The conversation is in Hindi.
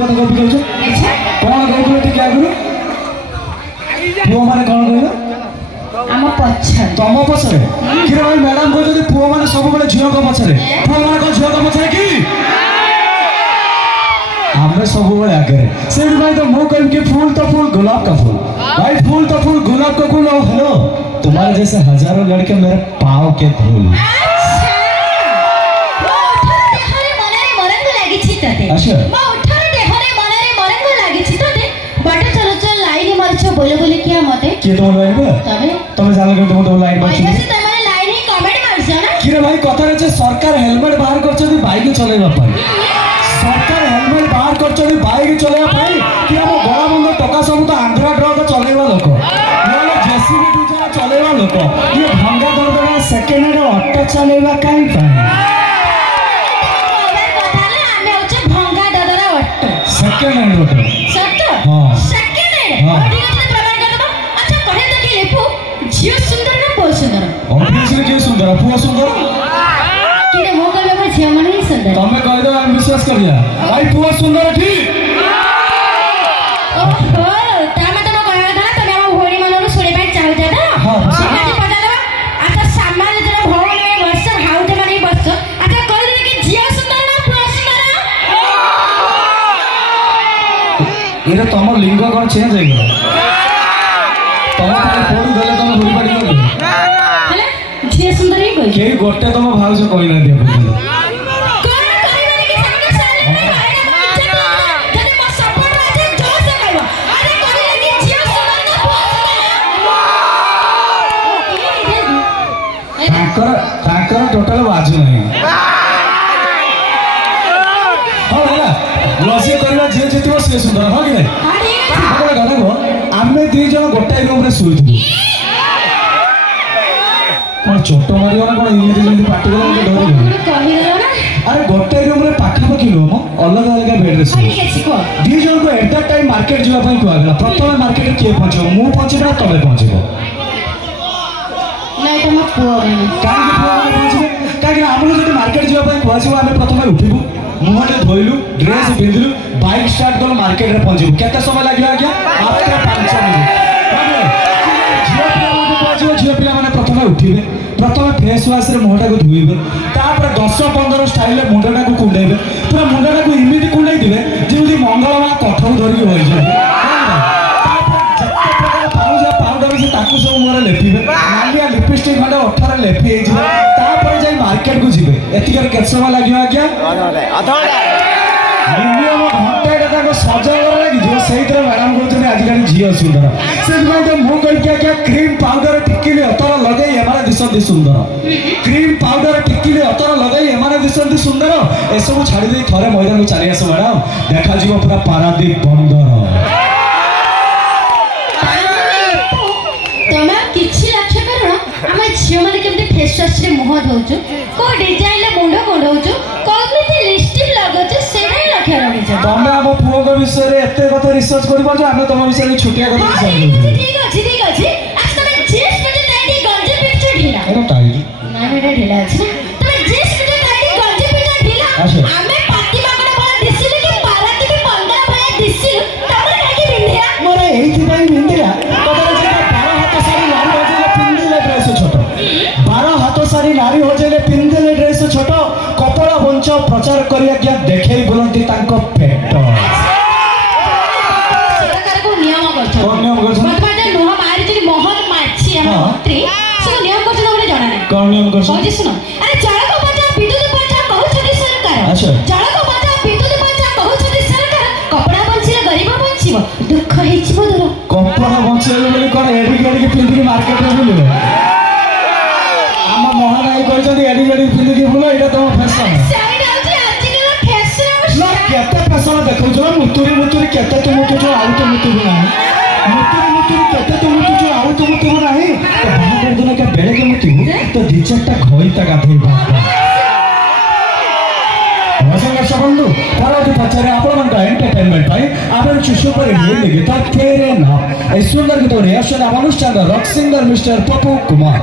କଥା ଗପି ଦଉଛ କଣ କହୁଥିଲ ଟିକେ ଆଗରୁ ପୁଅ ମାନେ କଣ କହିଲ ଆମ ପଛରେ ତମ ପଛରେ କି ଭାଇ ମ୍ୟାଡାମ କହୁଛନ୍ତି ପୁଅ ମାନେ ସବୁବେଳେ ଝିଅଙ୍କ ପଛରେ ପୁଅ ମାନେ କଣ ଝିଅଙ୍କ ପଛରେ କି हमें सब आगे से भाई तो मुँह करके फूल तो फूल गुलाब का फूल भाई फूल तो फूल गुलाब का फूल और हेलो तुम्हारे जैसे हजारों लड़के मेरे पाँव के धूल अच्छा बोले बोले क्या मते के तुम लाइन बोला तबे जानो कि तुम लाइन मारछ ऐसे तमरे लाइन ही कमेंट मारछ ना कि रे भाई कथा रे सरकार हेलमेट बाहर करछथि बाइक चलेबा पाई सरकार हेलमेट बाहर करछथि बाइक चलेबा पाई कि हम बड़ा बंद टका सब तो आंध्रा ट्रक चलेबा लोक नले जेसीबी दूजा चलेबा लोक ये भंगा दरदरा सेकेंड हैंड ऑटो चलेबा काई पाई हमें होचे भंगा दरदरा ऑटो सेकेंड हैंड ऑटो सत्य हां सेकेंड हैंड झियो सुंदर ना पुओ सुंदर ऑब्वियसली झियो सुंदर पुओ सुंदर किने मो कहले पर झियो माने ही सुंदर तमे कह दो हम विश्वास करिया भाई पुओ सुंदर ठीक ओहो तामे तमे कहला था तमे हम भोणी मानरो सुने पाई चाहू जा ना हां आज पटालो अच्छा सामान्य जरा भवन में वर्ष हाउट माने वर्ष अच्छा कह दे कि झियो सुंदर ना पुओ सुंदर एरा तम लिंग कोन चेंज हो गयो तम फोन गले तम भूरी पड़ी गयो हेले झियो सुंदर ही कहि के गोटे तम भाउ से कोइ ना दियो कोन कहिबे कि सामने साले जने म सपोर्ट राजे जोर से कहबो अरे कहले कि झियो सुंदर ना पुओ सुंदर ताकर टोटल बाजू नहीं हां होला लॉजिक करला जे जेतिबो से सुंदर हो कि नहीं हां ठीक है आमे दी जण गोटाई रूम रे सुइथु कोन छोटो मारियो ना कोन इमिति जल्दी पाटी गलो डर गलो कहिलो ना अरे गोटाई रूम रे पाखा पकी लो म अलग अलग बेड रे सुइ दी जण को एट द टाइम मार्केट जिवा पई कुआ गला प्रथम मार्केट के पहुंचो मु पहुंचबा तबे पहुंचबो नहीं तो मत पुओ गनी काहे पुओ पहुंचबे काहे हमलो जति मार्केट जिवा पई कुआ छिबो आमे प्रथम उठिबु मुहटे धोइलु ड्रेस पिंदिलु बाइक स्टार्ट कलो मार्केट रे पहुंचबु केते समय लागियो आज्ञा मात्र 5 मिनिट झियो पिला माने प्रथम उठिबे प्रथम फेस वॉश रे मुहटा को धोइबे तापर 10-15 स्टाइल रे मुंडटा को कुंडेबे पूरा मुंडटा को इमिति कुंडई दिबे जेउदी मंगलवार कठौ धरि होई जाय पाउडर से ताकू सब मोर लेपिबे नालिया लिपस्टिक खंडे 18 लेपि हे जिबे तापर जाई मार्केट को जिबे एतिकर केत समय लागियो आज्ञा आधा मिनिमम घंटे कथा को सजावर लागी जो सहीतर मैडम कहते आज कल झील सुंदर से मुँह करके क्रीम पाउडर टिकिले अतर लगे एमाने दिशंती सुंदर क्रीम पाउडर टिकिले अतर लगे एमाने दिशंती सुंदर एसबू छाड़ी दे थरे मैदान को चली आस मैडम देखा जीव पूरा पारादीप बंदर तमे किछि लक्ष्य करो हम झियो माने केमते फेस वॉश रे मुह धोउछु को डिजाइन ले मुंड कोंडौछु कोमते लिपस्टिक लगौछु सेना लक्ष्य रखिछ तमे हम पुओ के विषय रे एते कथा रिसर्च करि पाछो हम तम विषय रे छुटिया कथा रिसर्च ठीक अछि आज तमे जेस पटे टाइटी गंजे पिक्चर ढिला एरो टाइटी ना मेरे ढिला अछि ना तमे जेस पटे टाइटी गंजे पिक्चर ढिला हमें पार्टी मागणे भला दिसिले कि पाराती भी 15 भला दिसिल तमे काकी बिंदिया मोरे एथि पई बिंदिया सारी नारी हो जाए पिंदले ड्रेस छोट कपड़ा बंच प्रचार करिया क्या देखे बोलती तांको पेट सरकार को नियम करछ नियम करछ मतलब जे नुह मारी जे मोहन माछी हम मंत्री से नियम करछ हमरे जाना नहीं कोन नियम करछ हो जी सुनो अरे जळक बचा विद्युत बचा कहू छथि सरकार अच्छा जळक बचा विद्युत बचा कहू छथि सरकार कपड़ा बंचिले गरीब बंचिबो दुख हेचिबो दर कपड़ा बंचिले बोली कोन एडी गेडी के पिंदी मार्केट रे बुलिबो मोहन आई कहते एडी गेडी पिंदी बुलो एटा तुम फैशन ना केते फैशन देखौ जो मुतुरी केते तुम मुतुरी आउ तो मुतुरी नाही मुतुरी केते तुम मुतुरी आउ तो मुतुरी नाही तो बाहर कर देना के बेले के मुतुरी तो दी चारटा घोई ता गाधई बा दर्शक बंधु परवर्ती पचारे आपण एंटरटेनमेंट आप शिशु पर गीत तेरे नाम सुंदर गीत अनुष्ठान rock singer mister Pappu Kumar.